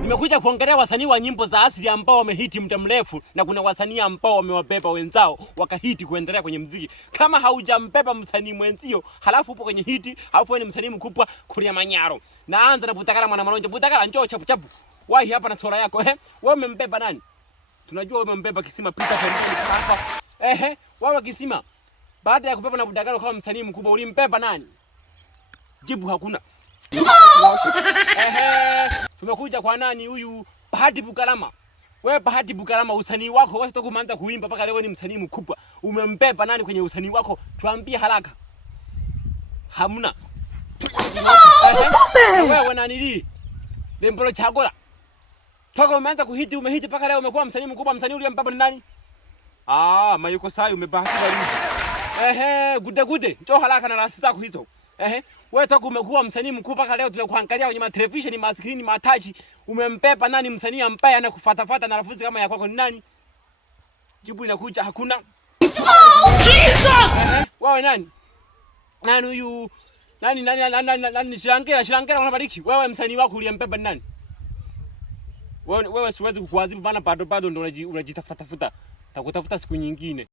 Nimekuja kuongelea wasanii wa nyimbo za asili ambao wamehiti muda mrefu, na kuna wasanii ambao wamewabeba wenzao wakahiti kuendelea kwenye muziki. Kama haujambeba msanii mwenzio, halafu upo kwenye hiti, halafu wewe ni msanii mkubwa, kulia manyaro. Naanza na Butakala mwana Malonja. Butakala njoo chapu chapu. Wahi hapa na sura yako. Wewe umembeba nani? Tunajua wewe umembeba Kisima Peter Pembeni hapa. Wewe Kisima. Baada ya kubeba na Butakala kama msanii mkubwa, ulimbeba nani? Jibu hakuna. Tumekuja kwa nani huyu? Bahati Bukalama. Wewe Bahati Bukalama, usanii wako wewe toka umeanza kuimba mpaka leo ni msanii mkubwa. Umembeba nani kwenye usanii wako? Tuambie haraka. Hamna. Wewe nani li? Dembolo Chagola. Toka umeanza kuhiti umehiti mpaka leo umekuwa msanii mkubwa. Msanii uliyembeba ni nani? Mayuko Sai umebahatika leo. Gude. Njoo haraka na rasi zako hizo. Wewe toka umekuwa msanii mkubwa mpaka leo tunakuangalia kwenye television, maskrini, matachi. Umempepa nani msanii ambaye anakufuatafuata na rafuzi kama ya kwako ni nani? Jibu inakuja hakuna. Jesus! Wewe nani? Nani huyu? Nani Shilangera unabariki? Wewe msanii wako uliyempepa ni nani? Wewe siwezi kukuadhibu bana, bado ndo unajitafuta. Takutafuta siku nyingine.